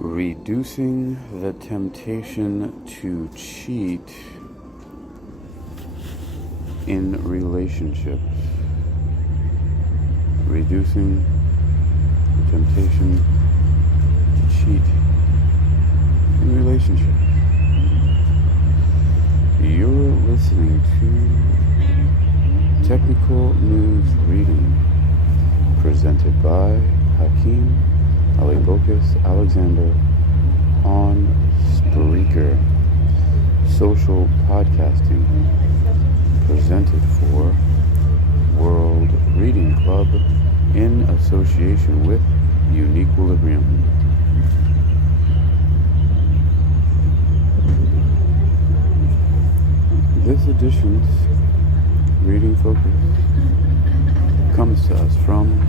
Reducing the temptation to cheat in relationships. Reducing the temptation to cheat in relationships. You're listening to Technical News Reading, presented by Hakeem Alibocus Alexander on Spreaker. Social podcasting, presented for World Reading Club in association with UniquilibriuM. This edition's reading focus comes to us from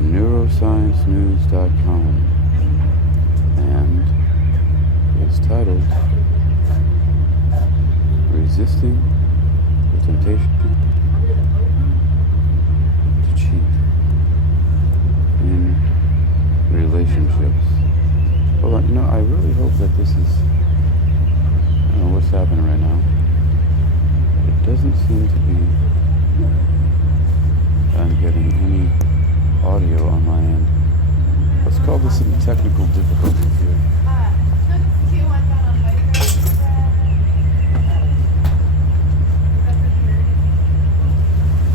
neurosciencenews.com and is titled Resisting the Temptation to Cheat in Relationships. Hold on, I really hope that this is, I don't know what's happening right now. It doesn't seem to be, I'm getting any audio on my end. Let's call this some technical difficulties here.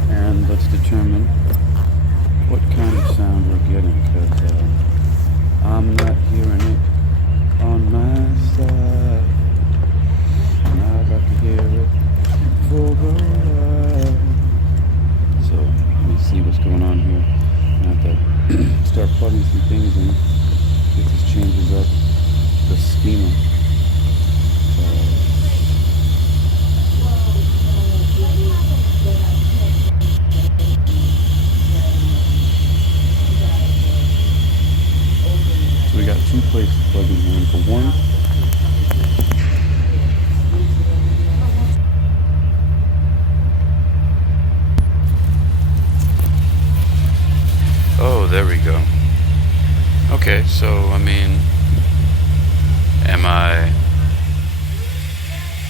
And let's determine what kind of sound we're getting, because I'm not hearing it on my side. And I'd like to hear it full blown. So let me see what's going on here. I have to start plugging some things in. If this changes up the schema. So we got two places plugging here. For one, oh, there we go. Okay, so,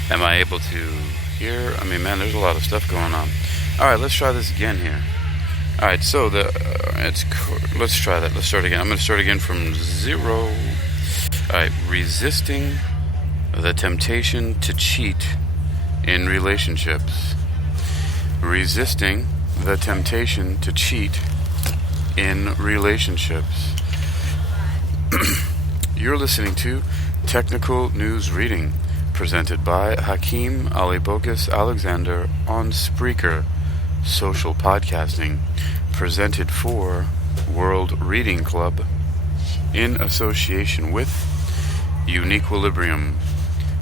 am I able to hear? Man, there's a lot of stuff going on. Alright, let's try this again here. Alright, so let's try that. Let's start again. I'm going to start again from zero. Alright, resisting the temptation to cheat in relationships. Resisting the temptation to cheat in relationships. You're listening to Technical News Reading, presented by Hakeem Alibocus Alexander on Spreaker. Social podcasting, presented for World Reading Club in association with UniquilibriuM.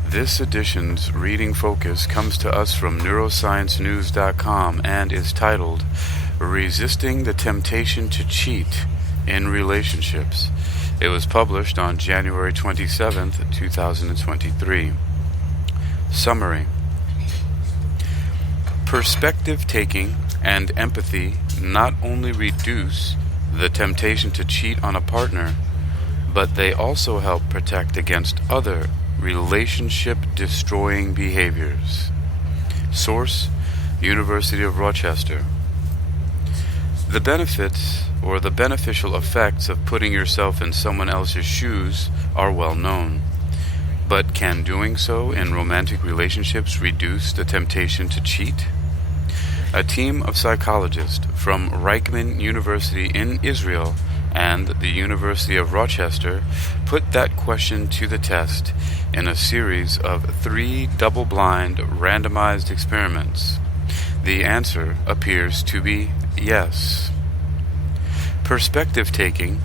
This edition's reading focus comes to us from neurosciencenews.com and is titled Resisting the Temptation to Cheat in Relationships. It was published on January 27th, 2023. Summary. Perspective taking and empathy not only reduce the temptation to cheat on a partner, but they also help protect against other relationship-destroying behaviors. Source: University of Rochester. The benefits or the beneficial effects of putting yourself in someone else's shoes are well known. But can doing so in romantic relationships reduce the temptation to cheat? A team of psychologists from Reichman University in Israel and the University of Rochester put that question to the test in a series of 3 double-blind randomized experiments. The answer appears to be yes. Perspective taking,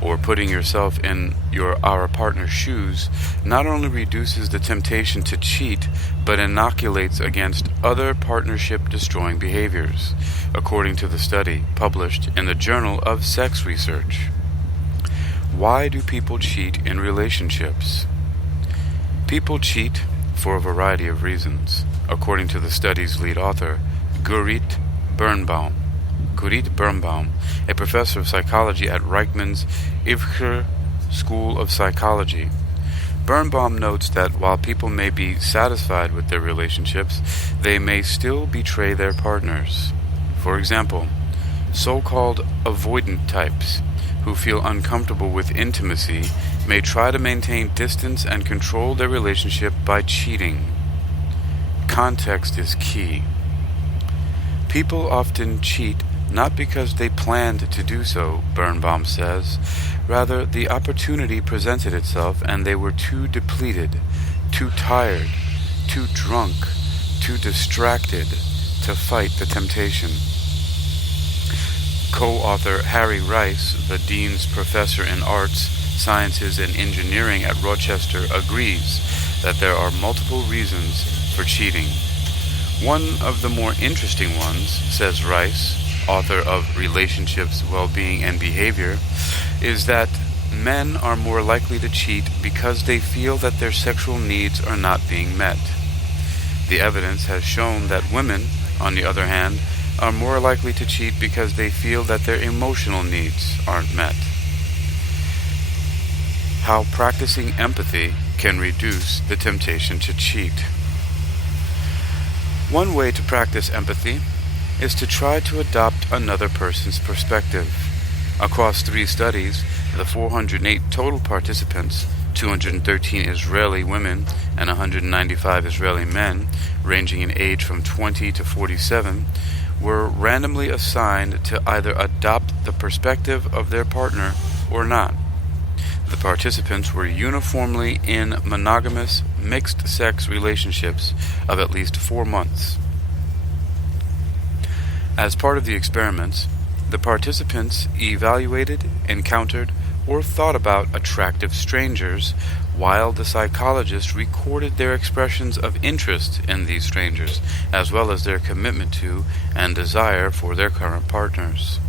or putting yourself in our partner's shoes, not only reduces the temptation to cheat, but inoculates against other partnership-destroying behaviors, according to the study published in the Journal of Sex Research. Why do people cheat in relationships? People cheat for a variety of reasons, according to the study's lead author, Gurit Birnbaum. UniquilibriuM, a professor of psychology at Reichman's Ivcher School of Psychology. Birnbaum notes that while people may be satisfied with their relationships, they may still betray their partners. For example, so-called avoidant types who feel uncomfortable with intimacy may try to maintain distance and control their relationship by cheating. Context is key. People often cheat not because they planned to do so, Birnbaum says. Rather, the opportunity presented itself and they were too depleted, too tired, too drunk, too distracted to fight the temptation. Co-author Harry Rice, the Dean's Professor in Arts, Sciences and Engineering at Rochester, agrees that there are multiple reasons for cheating. One of the more interesting ones, says Rice, author of Relationships, Well-Being and Behavior, is that men are more likely to cheat because they feel that their sexual needs are not being met. The evidence has shown that women, on the other hand, are more likely to cheat because they feel that their emotional needs aren't met. How practicing empathy can reduce the temptation to cheat. One way to practice empathy is to try to adopt another person's perspective. Across 3 studies, the 408 total participants, 213 Israeli women and 195 Israeli men, ranging in age from 20 to 47, were randomly assigned to either adopt the perspective of their partner or not. The participants were uniformly in monogamous, mixed-sex relationships of at least 4 months. As part of the experiments, the participants evaluated, encountered, or thought about attractive strangers, while the psychologists recorded their expressions of interest in these strangers, as well as their commitment to and desire for their current partners.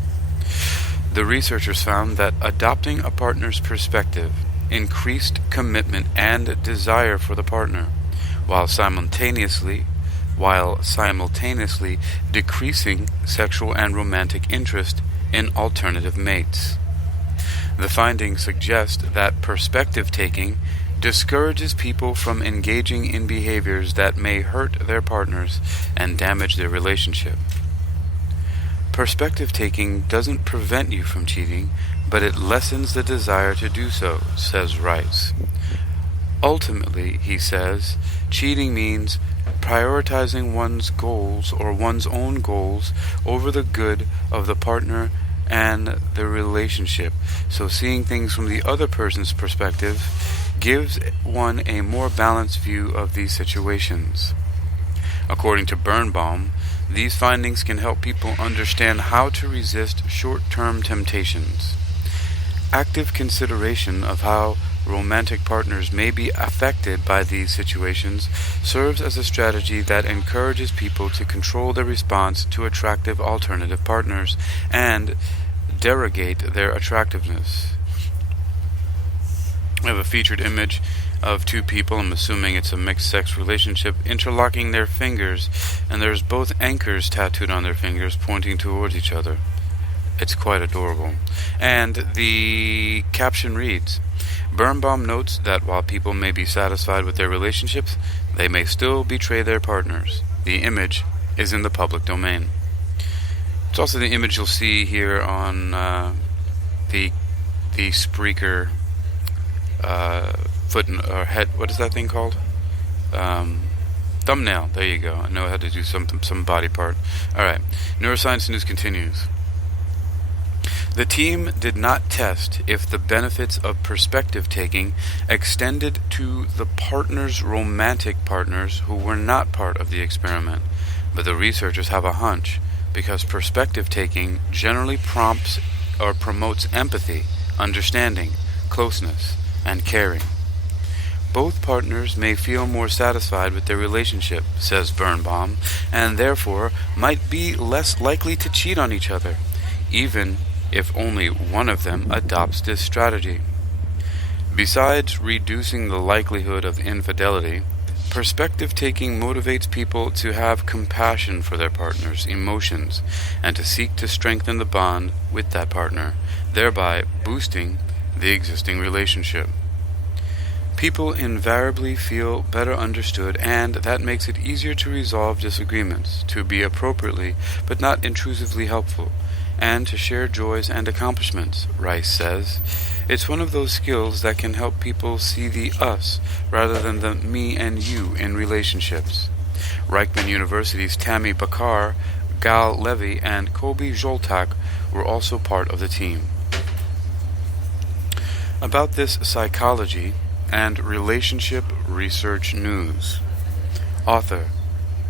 The researchers found that adopting a partner's perspective increased commitment and desire for the partner, while simultaneously decreasing sexual and romantic interest in alternative mates. The findings suggest that perspective-taking discourages people from engaging in behaviors that may hurt their partners and damage their relationship. Perspective-taking doesn't prevent you from cheating, but it lessens the desire to do so, says Rice. Ultimately, he says, cheating means prioritizing one's goals or one's own goals over the good of the partner and the relationship. So seeing things from the other person's perspective gives one a more balanced view of these situations. According to Birnbaum, these findings can help people understand how to resist short-term temptations. Active consideration of how romantic partners may be affected by these situations serves as a strategy that encourages people to control their response to attractive alternative partners and derogate their attractiveness. I have a featured image of 2 people, I'm assuming it's a mixed-sex relationship, interlocking their fingers, and there's both anchors tattooed on their fingers pointing towards each other. It's quite adorable. And the caption reads, Birnbaum notes that while people may be satisfied with their relationships, they may still betray their partners. The image is in the public domain. It's also the image you'll see here on the Spreaker foot or head. What is that thing called? Thumbnail. There you go. I know how to do some body part. All right. Neuroscience News continues. The team did not test if the benefits of perspective-taking extended to the partner's romantic partners who were not part of the experiment, but the researchers have a hunch because perspective-taking generally prompts or promotes empathy, understanding, closeness, and caring. Both partners may feel more satisfied with their relationship, says Birnbaum, and therefore might be less likely to cheat on each other, even if only one of them adopts this strategy. Besides reducing the likelihood of infidelity, Perspective taking motivates people to have compassion for their partner's emotions and to seek to strengthen the bond with that partner, thereby boosting the existing relationship. People invariably feel better understood, and that makes it easier to resolve disagreements, to be appropriately but not intrusively helpful, and to share joys and accomplishments, Rice says. It's one of those skills that can help people see the us rather than the me and you in relationships. Reichman University's Tammy Bakar, Gal Levy, and Kobe Zoltak were also part of the team. About this psychology and relationship research news. Author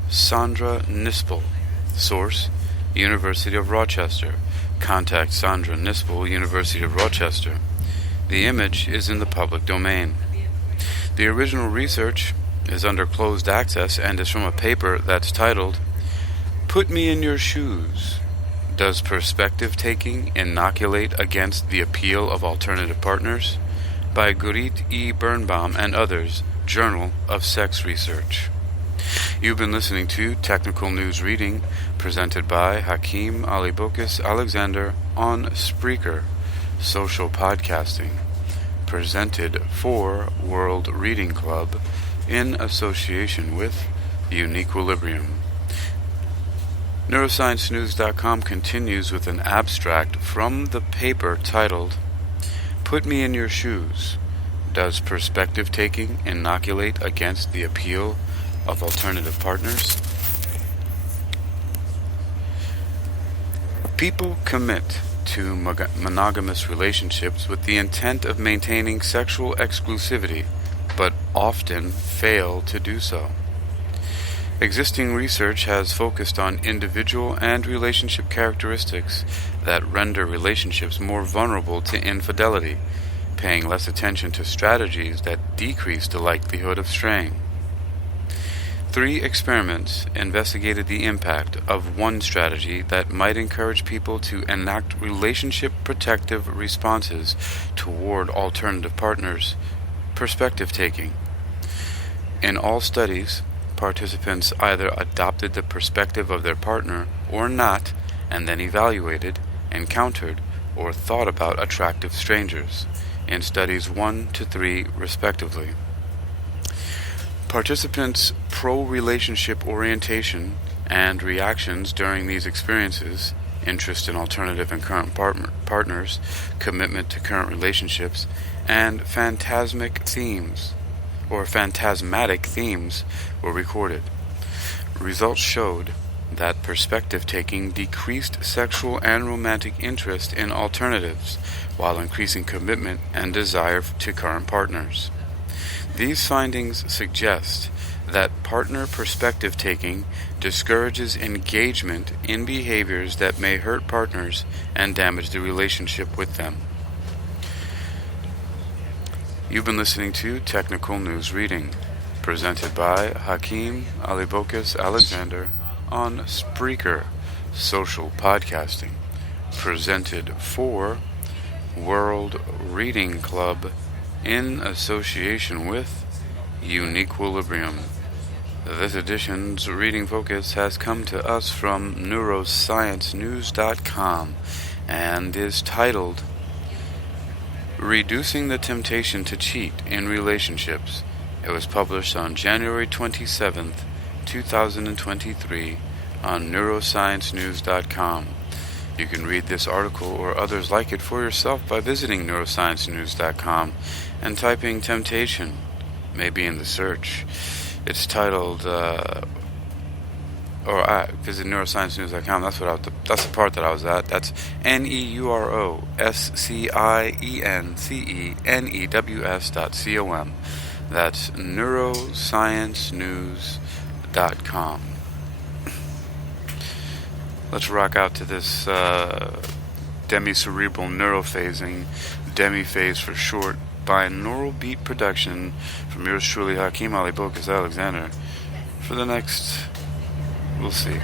Sandra Nispel. Source University of Rochester. Contact Sandra Nispel, University of Rochester. The image is in the public domain. The original research is under closed access and is from a paper that's titled, "Put Me in Your Shoes. Does Perspective Taking Inoculate Against the Appeal of Alternative Partners?" by Gurit E. Birnbaum and others, Journal of Sex Research. You've been listening to Technical News Reading, presented by Hakeem Alibokis Alexander on Spreaker, social podcasting, presented for World Reading Club in association with UniquilibriuM. NeuroscienceNews.com continues with an abstract from the paper titled, "Put Me in Your Shoes. Does Perspective Taking Inoculate Against the Appeal of Alternative Partners?" People commit to monogamous relationships with the intent of maintaining sexual exclusivity, but often fail to do so. Existing research has focused on individual and relationship characteristics that render relationships more vulnerable to infidelity, paying less attention to strategies that decrease the likelihood of straying. 3 experiments investigated the impact of one strategy that might encourage people to enact relationship protective responses toward alternative partners, perspective taking. In all studies, participants either adopted the perspective of their partner or not, and then evaluated, encountered, or thought about attractive strangers, in studies 1 to 3 respectively. Participants' pro-relationship orientation and reactions during these experiences, interest in alternative and current partners, commitment to current relationships, and phantasmatic themes were recorded. Results showed that perspective-taking decreased sexual and romantic interest in alternatives, while increasing commitment and desire to current partners. These findings suggest that partner perspective-taking discourages engagement in behaviors that may hurt partners and damage the relationship with them. You've been listening to Technical News Reading, presented by Hakeem Alibokis Alexander on Spreaker, social podcasting, presented for World Reading Club in association with UniquilibriuM. This edition's reading focus has come to us from NeuroscienceNews.com and is titled, "Reducing the Temptation to Cheat in Relationships." It was published on January 27th, 2023 on NeuroscienceNews.com. You can read this article or others like it for yourself by visiting NeuroscienceNews.com and typing "temptation," maybe in the search. It's titled, visit NeuroscienceNews.com. That's the part that I was at. That's NeuroscienceNews.com. That's NeuroscienceNews.com. Let's rock out to this demi-cerebral neurophasing, demi-phase for short, binaural beat production from yours truly, Hakeem Alibokis Alexander. For the next, we'll see.